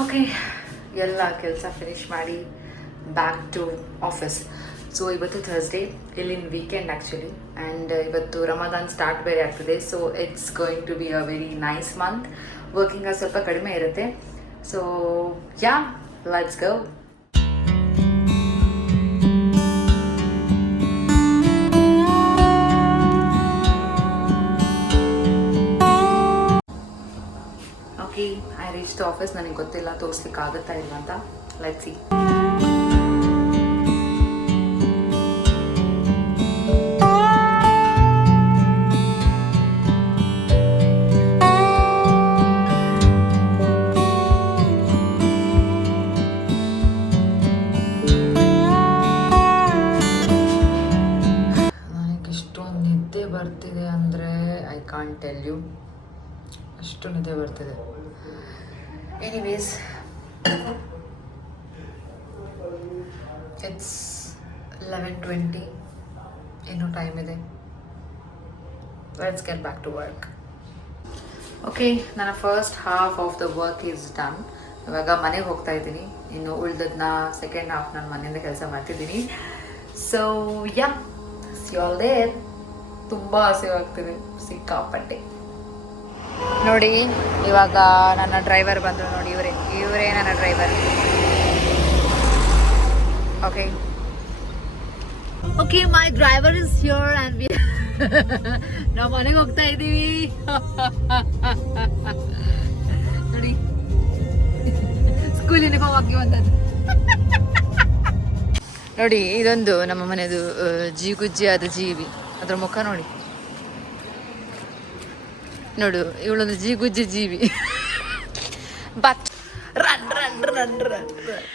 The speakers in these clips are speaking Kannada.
ಓಕೆ, ಎಲ್ಲ ಕೆಲಸ ಫಿನಿಶ್ ಮಾಡಿ ಬ್ಯಾಕ್ ಟು ಆಫೀಸ್. ಸೊ ಇವತ್ತು ಥರ್ಸ್ಡೇ, ಇಲ್ಲಿನ ವೀಕೆಂಡ್ ಆ್ಯಕ್ಚುಲಿ, ಆ್ಯಂಡ್ ಇವತ್ತು ರಮದಾನ್ ಸ್ಟಾರ್ಟ್ ಬೇರೆ ಆಗ್ತಿದೆ. So it's going to be a very nice month. Working ಸ್ವಲ್ಪ ಕಡಿಮೆ ಇರುತ್ತೆ. So yeah, let's go. Okay, I reach the office. ನನಗೆ ಗೊತ್ತಿಲ್ಲ ತೋರಿಸ್ಲಿಕ್ಕೆ ಆಗುತ್ತಾ ಇಲ್ಲ ಅಂತ. Let's see. ಬರ್ತಿದೆ ಅಂದರೆ ಐ ಕಾಂಟ್ ಟೆಲ್ ಯು, ಅಷ್ಟು ನಿದ್ದೆ ಬರ್ತಿದೆ. ಎನಿವೇಸ್, ಇಟ್ಸ್ 11:20, ಇನ್ನೂ ಟೈಮ್ ಇದೆ. Let's get back to work. Okay, ನನ್ನ first half of the work is done. ಇವಾಗ ಮನೆಗೆ ಹೋಗ್ತಾ ಇದ್ದೀನಿ. ಇನ್ನು ಉಳ್ದದನ್ನ ಸೆಕೆಂಡ್ ಹಾಫ್ ನಾನು ಮನೆಯಿಂದ ಕೆಲಸ ಮಾಡ್ತಿದ್ದೀನಿ. So yeah all there. ತುಂಬ ಹಸಿವಾಗ್ತಿದೆ ಸಿಕ್ಕಾಪಟ್ಟೆ. ನೋಡಿ ಇವಾಗ ನನ್ನ ಡ್ರೈವರ್ ಬಂದರು ನೋಡಿ, ಇವರೇ ನನ್ನ driver. Okay okay, my driver is here and ನಾವು ಮನೆಗೆ ಹೋಗ್ತಾ ಇದ್ದೀವಿ. ನೋಡಿ ಸ್ಕೂಲ್ ಯೂನಿಫಾರ್ಮ್ ಹಾಕಿವಂಥದ್ದು. ನೋಡಿ ಇದೊಂದು ನಮ್ಮ ಮನೆಯದು ಜಿಗುಜ್ಜಿಯಾದ ಜೀವಿ, ಅದ್ರ ಮುಖ ನೋಡಿ. ನೋಡು ಇವಳೊಂದು ಜಿಗುಜ್ಜಿ ಜೀವಿ. But run run run run run.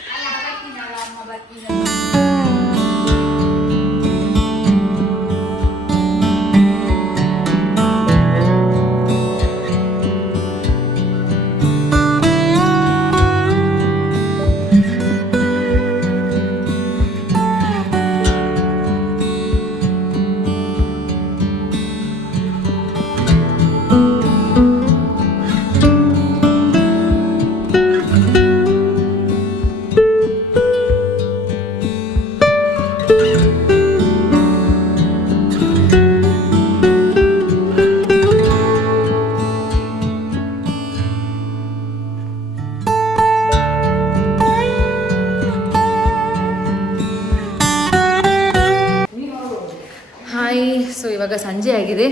So ಇವಾಗ ಸಂಜೆ ಆಗಿದೆ.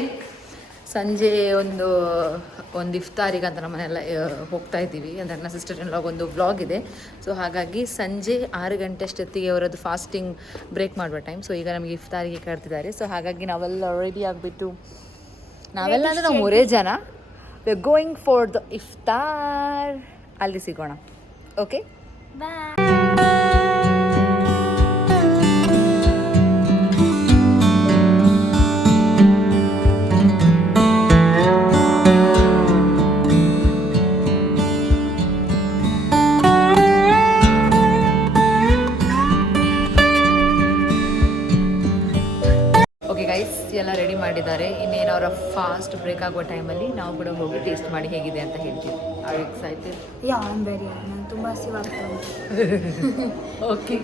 ಸಂಜೆ ಒಂದು ಇಫ್ತಾರಿಗೆ ಅಂತ ನಮ್ಮನೆಲ್ಲ ಹೋಗ್ತಾ ಇದ್ದೀವಿ. ಅಂದರೆ ನನ್ನ ಸಿಸ್ಟರ್ ಇನ್ ಲಾಗ್ ಒಂದು ವ್ಲಾಗ್ ಇದೆ. ಸೊ ಹಾಗಾಗಿ ಸಂಜೆ 6 ಗಂಟೆ ಅಷ್ಟೊತ್ತಿಗೆ ಅವರದ್ದು ಫಾಸ್ಟಿಂಗ್ ಬ್ರೇಕ್ ಮಾಡುವ ಟೈಮ್. ಸೊ ಈಗ ನಮಗೆ ಇಫ್ತಾರಿಗೆ ಕರೆದಿದ್ದಾರೆ. ಸೊ ಹಾಗಾಗಿ ನಾವೆಲ್ಲ ರೆಡಿ ಆಗಿಬಿಟ್ಟು, ನಾವೆಲ್ಲ ಅಂದರೆ ನಾವು 3 ಜನ ಗೋಯಿಂಗ್ ಫಾರ್ ದ ಇಫ್ತಾರ್. ಅಲ್ಲಿ ಸಿಗೋಣ. Okay bye. ಗೈಸ್ ಎಲ್ಲ ರೆಡಿ ಮಾಡಿದ್ದಾರೆ. ಇನ್ನೇನು ಅವರ ಫಾಸ್ಟ್ ಬ್ರೇಕ್ ಆಗುವ ಟೈಮಲ್ಲಿ ನಾವು ಕೂಡ ಹೋಗಿ ಟೇಸ್ಟ್ ಮಾಡಿ ಹೇಗಿದೆ ಅಂತ ಹೇಳ್ತೀವಿ. Are you excited? Yeah I am very. ನಾನು ತುಂಬ ಹಸಿವಾಗ್ತಾ ಉಂಟು. ಓಕೆ.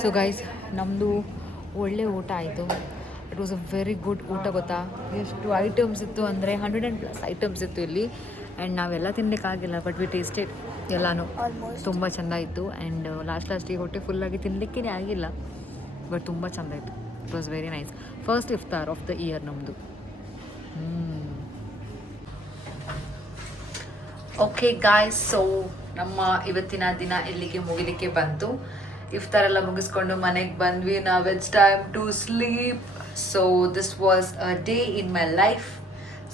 ಸೊ ಗೈಸ್ ನಮ್ಮದು ಒಳ್ಳೆ ಊಟ ಆಯಿತು. It was a very good ಊಟ. ಗೊತ್ತಾ ಎಷ್ಟು ಐಟಮ್ಸ್ ಇತ್ತು ಅಂದರೆ 100+ ಐಟಮ್ಸ್ ಇತ್ತು ಇಲ್ಲಿ. ಆ್ಯಂಡ್ ನಾವೆಲ್ಲ ತಿನ್ನಲಿಕ್ಕಾಗಿಲ್ಲ, ಬಟ್ ವಿ ಟೇಸ್ಟೆಡ್ ಎಲ್ಲನೂ. ತುಂಬ ಚೆಂದ ಇತ್ತು. ಆ್ಯಂಡ್ ಲಾಸ್ಟಿಗೆ ಹೊಟ್ಟೆ ಫುಲ್ಲಾಗಿ ತಿನ್ನಲಿಕ್ಕೇ ಆಗಿಲ್ಲ, ಬಟ್ ತುಂಬ ಚೆಂದ ಇತ್ತು. It was very nice. First iftar of the year ನಮ್ಮದು. ಓಕೆ ಗಾಯ್ಸ್, ಸೊ ನಮ್ಮ ಇವತ್ತಿನ ದಿನ ಇಲ್ಲಿಗೆ ಮುಗಿಲಿಕ್ಕೆ ಬಂತು. ಇಫ್ತಾರ್ ಎಲ್ಲ ಮುಗಿಸ್ಕೊಂಡು ಮನೆಗೆ ಬಂದ್ವಿ. ನಾವು it's time to sleep. So this was a day in my life.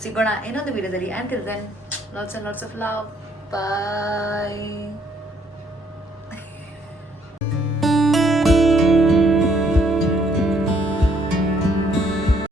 ಸಿಗೋಣ ಇನ್ನೊಂದು ವಿಡಿಯೋದಲ್ಲಿ. Until then lots of love. Bye.